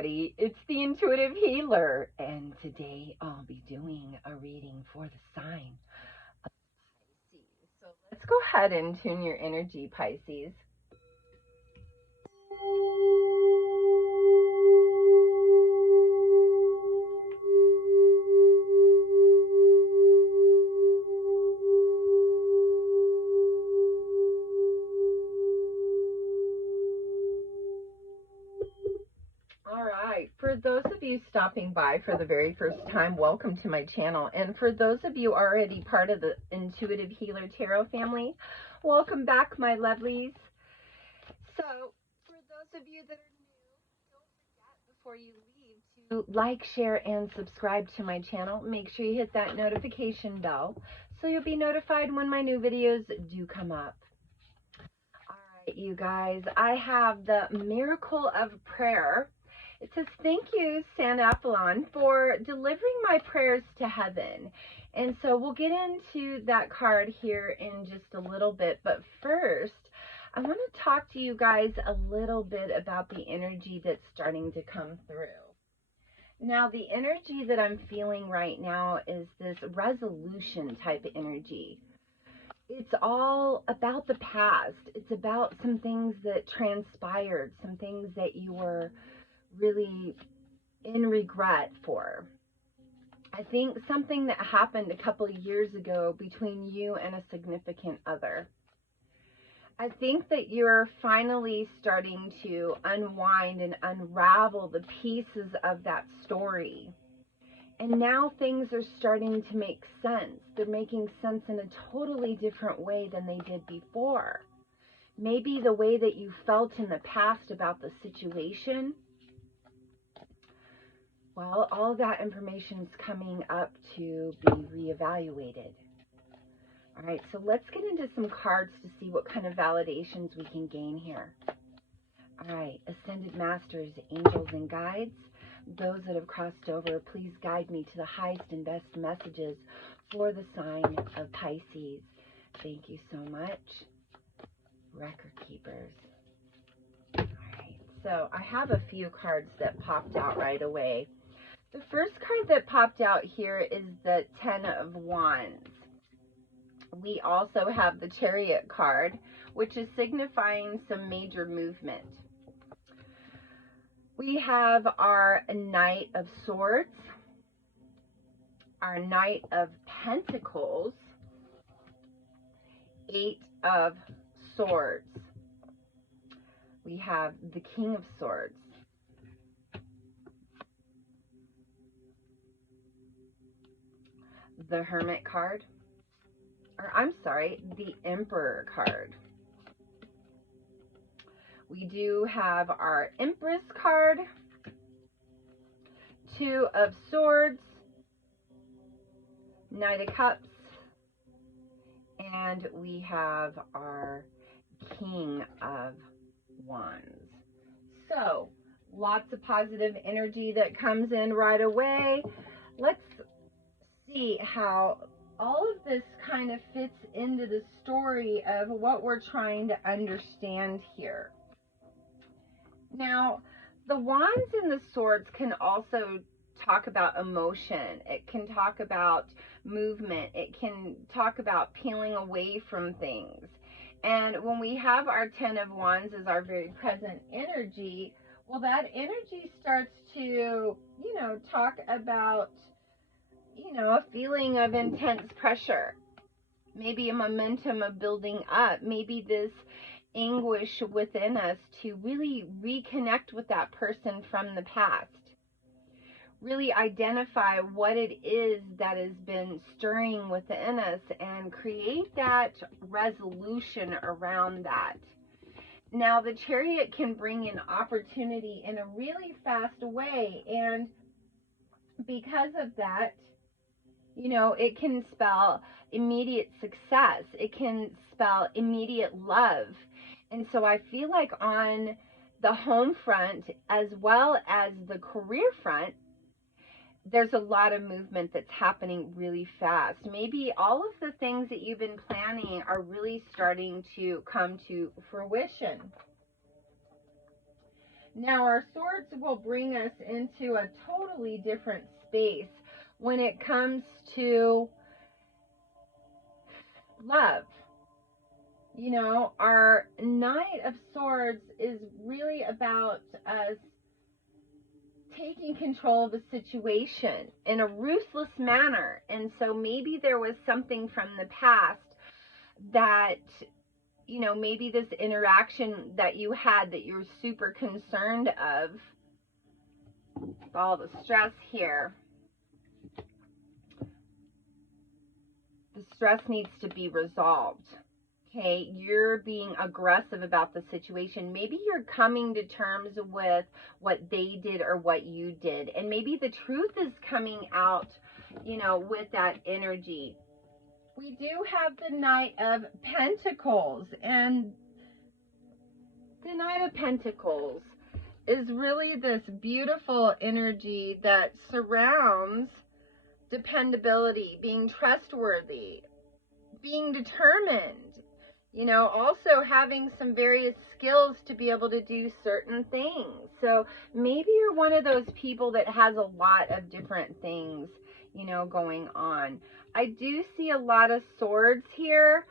everybody, it's the Intuitive Healer, and today I'll be doing a reading for the sign of Pisces. So let's go ahead and tune your energy, Pisces. All right, for those of you stopping by for the very first time, welcome to my channel. And for those of you already part of the Intuitive Healer Tarot family, welcome back, my lovelies. So, for those of you that are new, don't forget before you leave to like, share, and subscribe to my channel. Make sure you hit that notification bell so you'll be notified when my new videos do come up. All right, you guys, I have the Miracle of Prayer. It says, thank you, San Apollon, for delivering my prayers to heaven. And so we'll get into that card here in just a little bit. But first, I want to talk to you guys a little bit about the energy that's starting to come through. Now, the energy that I'm feeling right now is this resolution type of energy. It's all about the past. It's about some things that transpired, some things that you were really in regret for. I think something that happened a couple of years ago between you and a significant other. I think that you're finally starting to unwind and unravel the pieces of that story. And now things are starting to make sense. They're making sense in a totally different way than they did before. Maybe the way that you felt in the past about the situation, well, all that information is coming up to be reevaluated. All right, so let's get into some cards to see what kind of validations we can gain here. All right, Ascended Masters, Angels, and Guides. Those that have crossed over, please guide me to the highest and best messages for the sign of Pisces. Thank you so much. Record keepers. All right, so I have a few cards that popped out right away. The first card that popped out here is the Ten of Wands. We also have the Chariot card, which is signifying some major movement. We have our Knight of Swords, our Knight of Pentacles, Eight of Swords. We have the King of Swords. The Hermit card, or I'm sorry, the Emperor card. We do have our Empress card, Two of Swords, Knight of Cups, and we have our King of Wands. So, lots of positive energy that comes in right away. Let's see how all of this kind of fits into the story of what we're trying to understand here. Now, the Wands and the Swords can also talk about emotion. It can talk about movement. It can talk about peeling away from things. And when we have our Ten of Wands as our very present energy, well, that energy starts to, talk about, a feeling of intense pressure. Maybe a momentum of building up. Maybe this anguish within us to really reconnect with that person from the past. Really identify what it is that has been stirring within us and create that resolution around that. Now, the Chariot can bring in opportunity in a really fast way, and because of that, it can spell immediate success. It can spell immediate love. And so I feel like on the home front as well as the career front, there's a lot of movement that's happening really fast. Maybe all of the things that you've been planning are really starting to come to fruition. Now, our swords will bring us into a totally different space when it comes to love. You know, our Knight of Swords is really about us taking control of a situation in a ruthless manner. And so maybe there was something from the past that, you know, maybe this interaction that you had that you're super concerned of, all the stress here, the stress needs to be resolved. Okay, you're being aggressive about the situation. Maybe you're coming to terms with what they did or what you did. And maybe the truth is coming out, you know, with that energy. We do have the Knight of Pentacles. And the Knight of Pentacles is really this beautiful energy that surrounds dependability, being trustworthy, being determined. You know, also having some various skills to be able to do certain things. So maybe you're one of those people that has a lot of different things, you know, going on. I do see a lot of swords here,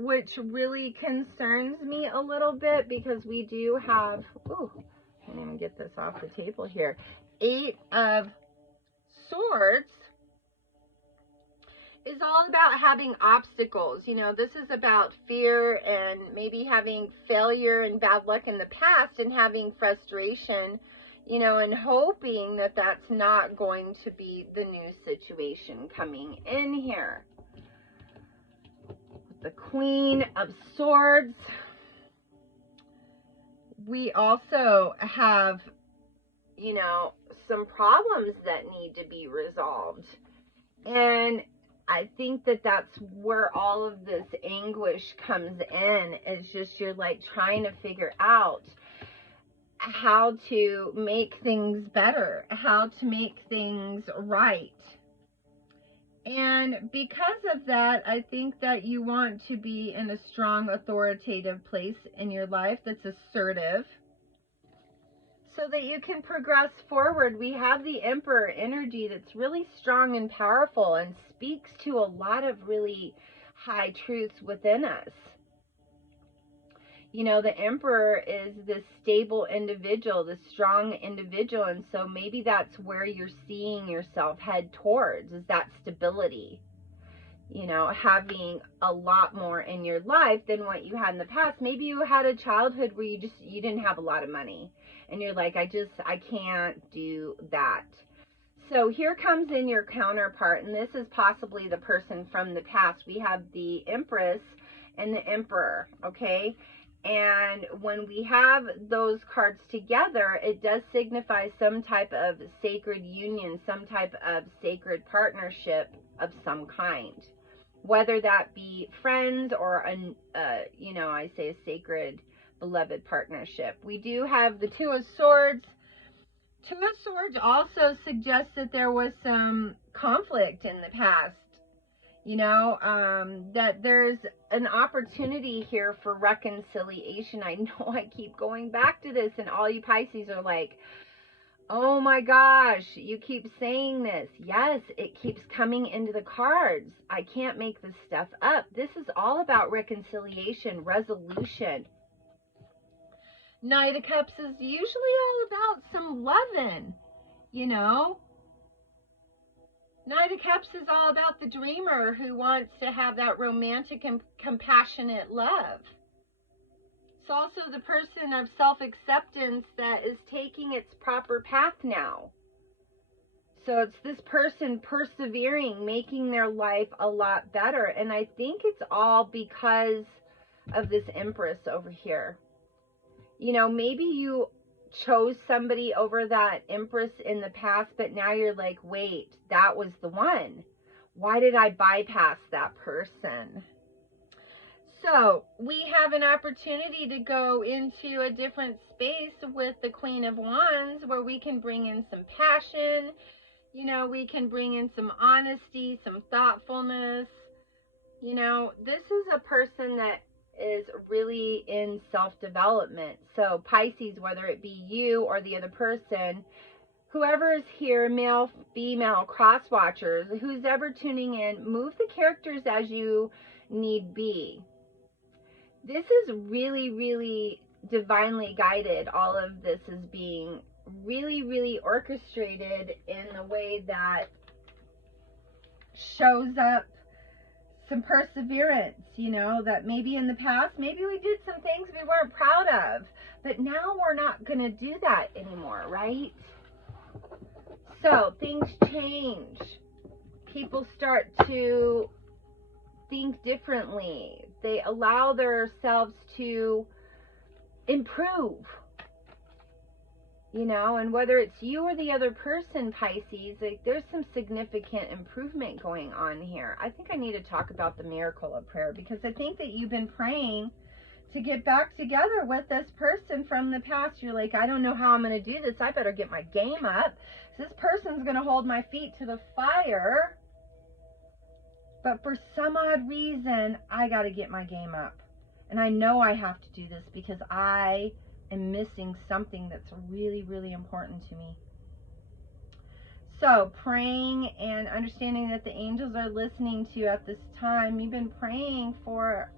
which really concerns me a little bit because we do have, ooh, I can't even get this off the table here, 8 of Swords is all about having obstacles. You know, this is about fear and maybe having failure and bad luck in the past and having frustration, you know, and hoping that that's not going to be the new situation coming in here. The Queen of Swords. We also have, you know, some problems that need to be resolved. And I think that that's where all of this anguish comes in. It's just you're like trying to figure out how to make things better, how to make things right. And because of that, I think that you want to be in a strong, authoritative place in your life that's assertive, so that you can progress forward. We have the Emperor energy that's really strong and powerful and speaks to a lot of really high truths within us. You know, the Emperor is this stable individual, this strong individual, and so maybe that's where you're seeing yourself head towards, is that stability. You know, having a lot more in your life than what you had in the past. Maybe you had a childhood where you didn't have a lot of money. And you're like, I can't do that. So here comes in your counterpart, and this is possibly the person from the past. We have the Empress and the Emperor, okay? And when we have those cards together, it does signify some type of sacred union, some type of sacred partnership of some kind. Whether that be friends or, you know, I say a sacred beloved partnership. We do have the Two of Swords. Two of Swords also suggests that there was some conflict in the past. You know, that there's an opportunity here for reconciliation. I know I keep going back to this, and all you Pisces are like, oh my gosh, you keep saying this. Yes, it keeps coming into the cards. I can't make this stuff up. This is all about reconciliation, resolution. Knight of Cups is usually all about some loving, you know. Knight of Cups is all about the dreamer who wants to have that romantic and compassionate love. It's also the person of self-acceptance that is taking its proper path now. So it's this person persevering, making their life a lot better. And I think it's all because of this Empress over here. You know, maybe you chose somebody over that Empress in the past, but now you're like, wait, that was the one. Why did I bypass that person? So we have an opportunity to go into a different space with the Queen of Wands, where we can bring in some passion. You know, we can bring in some honesty, some thoughtfulness. You know, this is a person that is really in self-development. So Pisces, whether it be you or the other person, whoever is here, male, female, cross watchers, who's ever tuning in, move the characters as you need be. This is really, really divinely guided. All of this is being really, really orchestrated in the way that shows up some perseverance, you know, that maybe in the past, maybe we did some things we weren't proud of, but now we're not going to do that anymore, right? So things change. People start to think differently. They allow themselves to improve, you know, and whether it's you or the other person, Pisces, like, there's some significant improvement going on here. I think I need to talk about the miracle of prayer, because I think that you've been praying to get back together with this person from the past. You're like, I don't know how I'm going to do this. I better get my game up. This person's going to hold my feet to the fire. But for some odd reason, I got to get my game up. And I know I have to do this because I am missing something that's really, really important to me. So praying and understanding that the angels are listening to you at this time. You've been praying for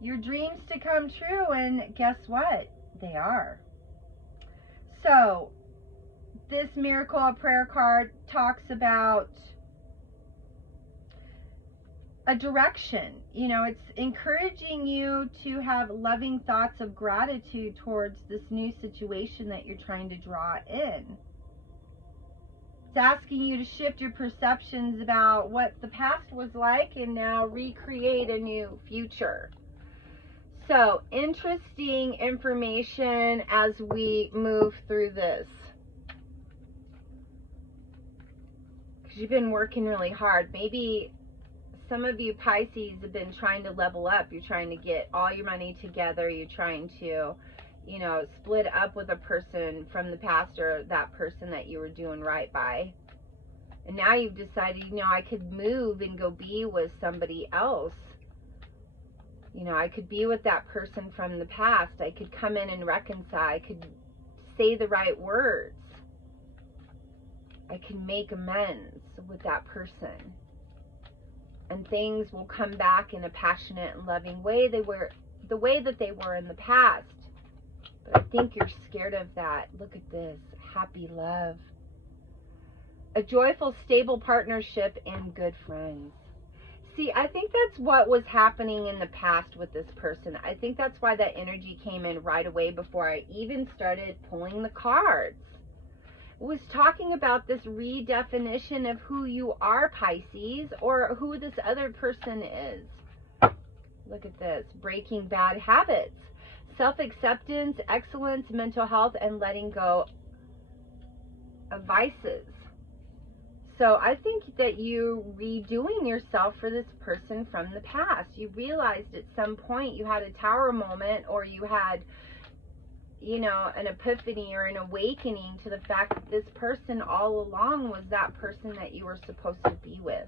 your dreams to come true, and guess what? They are. So this miracle of prayer card talks about a direction. You know, it's encouraging you to have loving thoughts of gratitude towards this new situation that you're trying to draw in. It's asking you to shift your perceptions about what the past was like and now recreate a new future. So, interesting information as we move through this. Because you've been working really hard. Maybe some of you Pisces have been trying to level up. You're trying to get all your money together. You're trying to, you know, split up with a person from the past, or that person that you were doing right by. And now you've decided, you know, I could move and go be with somebody else. You know, I could be with that person from the past. I could come in and reconcile. I could say the right words. I can make amends with that person. And things will come back in a passionate and loving way. They were the way that they were in the past. But I think you're scared of that. Look at this. Happy love. A joyful, stable partnership and good friends. See, I think that's what was happening in the past with this person. I think that's why that energy came in right away before I even started pulling the cards. It was talking about this redefinition of who you are, Pisces, or who this other person is. Look at this. Breaking bad habits. Self-acceptance, excellence, mental health, and letting go of vices. So I think that you redoing yourself for this person from the past. You realized at some point you had a tower moment, or you had, you know, an epiphany or an awakening to the fact that this person all along was that person that you were supposed to be with.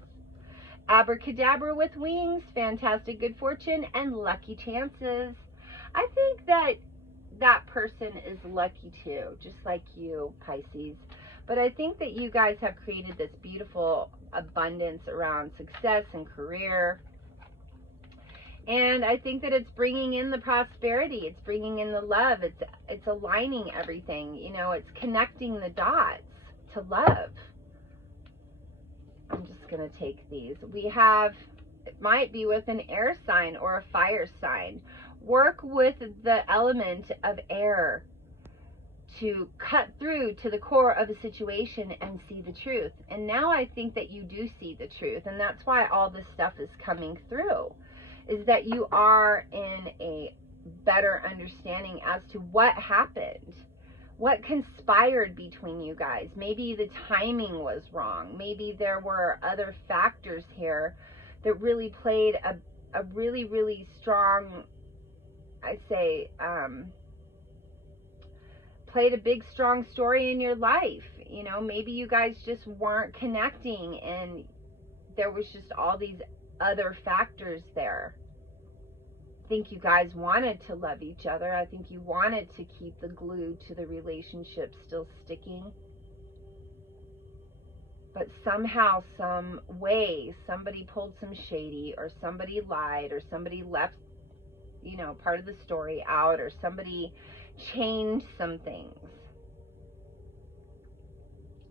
Abracadabra with wings, fantastic good fortune, and lucky chances. I think that that person is lucky too, just like you, Pisces. But I think that you guys have created this beautiful abundance around success and career. And I think that it's bringing in the prosperity. It's bringing in the love. It's aligning everything. You know, it's connecting the dots to love. I'm just going to take these. We have, it might be with an air sign or a fire sign. Work with the element of air to cut through to the core of a situation and see the truth. And now I think that you do see the truth, and that's why all this stuff is coming through, is that you are in a better understanding as to what happened, what conspired between you guys. Maybe the timing was wrong. Maybe there were other factors here that really played a really, really strong, I'd say, played a big, strong story in your life. You know, maybe you guys just weren't connecting and there was just all these other factors there. think you guys wanted to love each other. I think you wanted to keep the glue to the relationship still sticking. But somehow, some way, somebody pulled some shady, or somebody lied, or somebody left, you know, part of the story out, or somebody changed some things.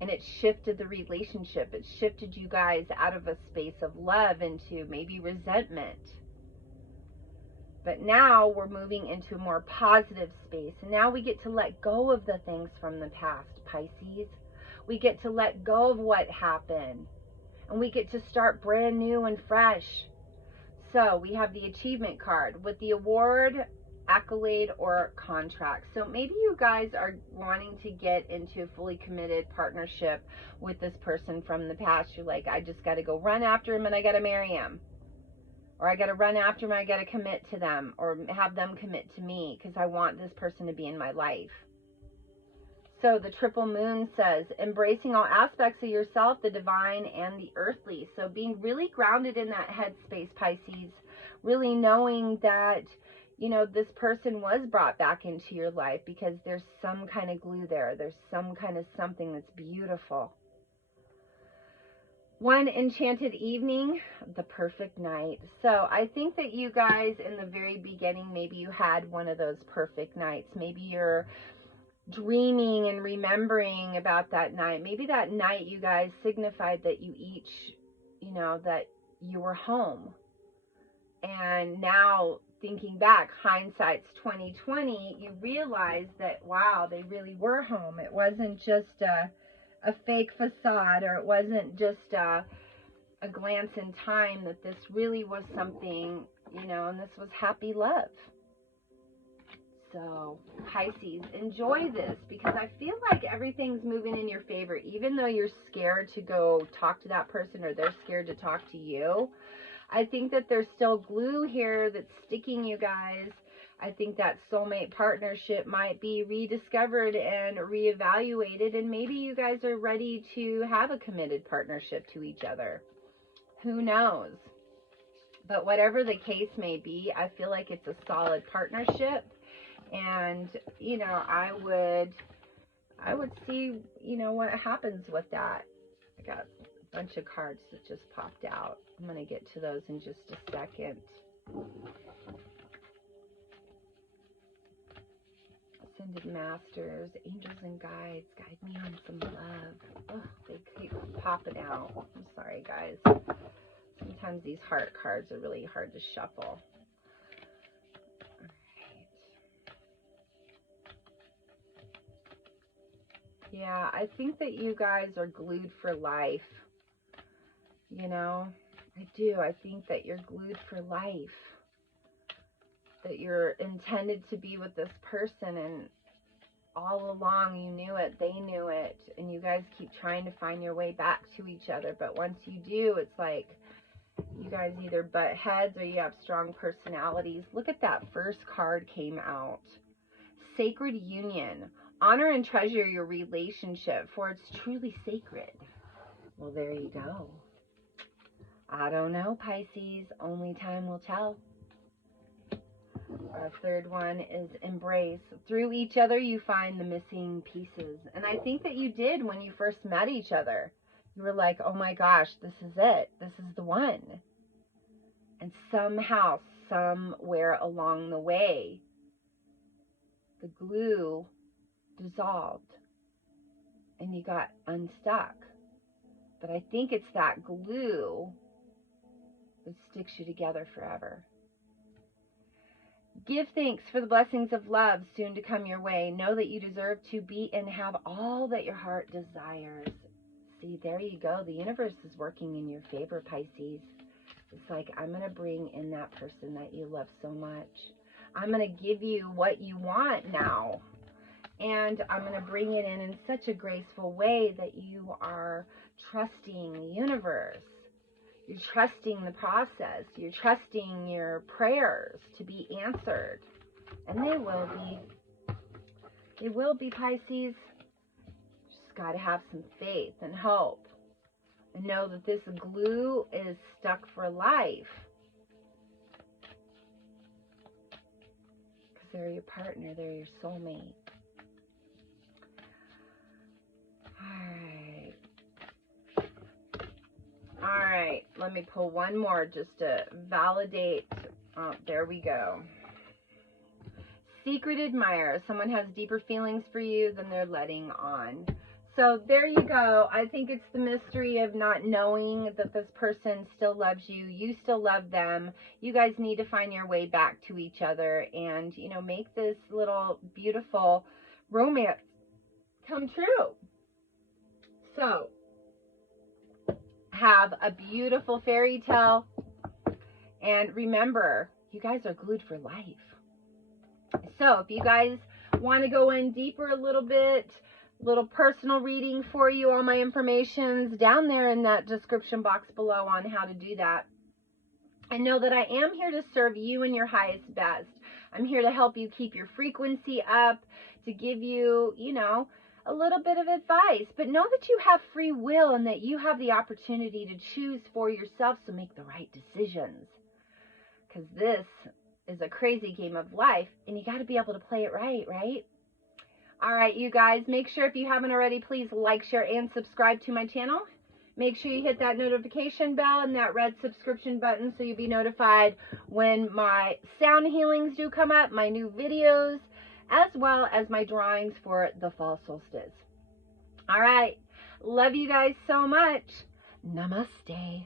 And it shifted the relationship. It shifted you guys out of a space of love into maybe resentment. But now we're moving into a more positive space. And now we get to let go of the things from the past, Pisces. We get to let go of what happened. And we get to start brand new and fresh. So we have the achievement card with the award, accolade, or contract. So maybe you guys are wanting to get into a fully committed partnership with this person from the past. You're like, I just got to go run after him and I got to marry him. Or I got to run after him and I got to commit to them, or have them commit to me because I want this person to be in my life. So the triple moon says, embracing all aspects of yourself, the divine and the earthly. So being really grounded in that headspace, Pisces, really knowing that, you know, this person was brought back into your life because there's some kind of glue there. There's some kind of something that's beautiful. One enchanted evening, the perfect night. So I think that you guys in the very beginning, maybe you had one of those perfect nights. Maybe you're dreaming and remembering about that night. Maybe that night you guys signified that you each, you know, that you were home. And now thinking back, hindsight's 2020, you realize that, wow, they really were home. It wasn't just a fake facade, or it wasn't just a glance in time, that this really was something, you know, and this was happy love. So, Pisces, enjoy this, because I feel like everything's moving in your favor. Even though you're scared to go talk to that person, or they're scared to talk to you, I think that there's still glue here that's sticking you guys. I think that soulmate partnership might be rediscovered and reevaluated, and maybe you guys are ready to have a committed partnership to each other. Who knows? But whatever the case may be, I feel like it's a solid partnership. And, you know, I would see, you know, what happens with that. I got a bunch of cards that just popped out. I'm going to get to those in just a second. Ascended Masters, Angels and Guides, guide me on some love. Oh, they keep popping out. I'm sorry, guys. Sometimes these heart cards are really hard to shuffle. Yeah, I think that you guys are glued for life. You know, I do. I think that you're glued for life. That you're intended to be with this person, and all along you knew it, they knew it, and you guys keep trying to find your way back to each other. But once you do, it's like you guys either butt heads or you have strong personalities. Look at that first card came out. Sacred union. Honor and treasure your relationship, for it's truly sacred. Well, there you go. I don't know, Pisces. Only time will tell. Our third one is embrace. Through each other, you find the missing pieces. And I think that you did when you first met each other. You were like, oh my gosh, this is it. This is the one. And somehow, somewhere along the way, the glue dissolved and you got unstuck. But I think it's that glue that sticks you together forever. Give thanks for the blessings of love soon to come your way. Know that you deserve to be and have all that your heart desires. See, there you go. The universe is working in your favor, Pisces. It's like, I'm going to bring in that person that you love so much. I'm going to give you what you want now. And I'm going to bring it in such a graceful way that you are trusting the universe. You're trusting the process. You're trusting your prayers to be answered. And they will be. They will be, Pisces. Just got to have some faith and hope. And know that this glue is stuck for life. they're your partner. They're your soulmate. All right. Let me pull one more just to validate. Oh, there we go. Secret admirer. Someone has deeper feelings for you than they're letting on. So there you go. I think it's the mystery of not knowing that this person still loves you. You still love them. You guys need to find your way back to each other and, you know, make this little beautiful romance come true. So have a beautiful fairy tale. And remember, you guys are glued for life. So if you guys want to go in deeper a little bit, little personal reading for you, all my information's down there in that description box below on how to do that. And know that I am here to serve you in your highest best. I'm here to help you keep your frequency up, to give you, you know, a little bit of advice. But know that you have free will and that you have the opportunity to choose for yourself, so make the right decisions. Because this is a crazy game of life, and you got to be able to play it right, right? All right, you guys, make sure if you haven't already, please like, share, and subscribe to my channel. Make sure you hit that notification bell and that red subscription button so you'll be notified when my sound healings do come up, my new videos, as well as my drawings for the fall solstice. All right, love you guys so much. Namaste.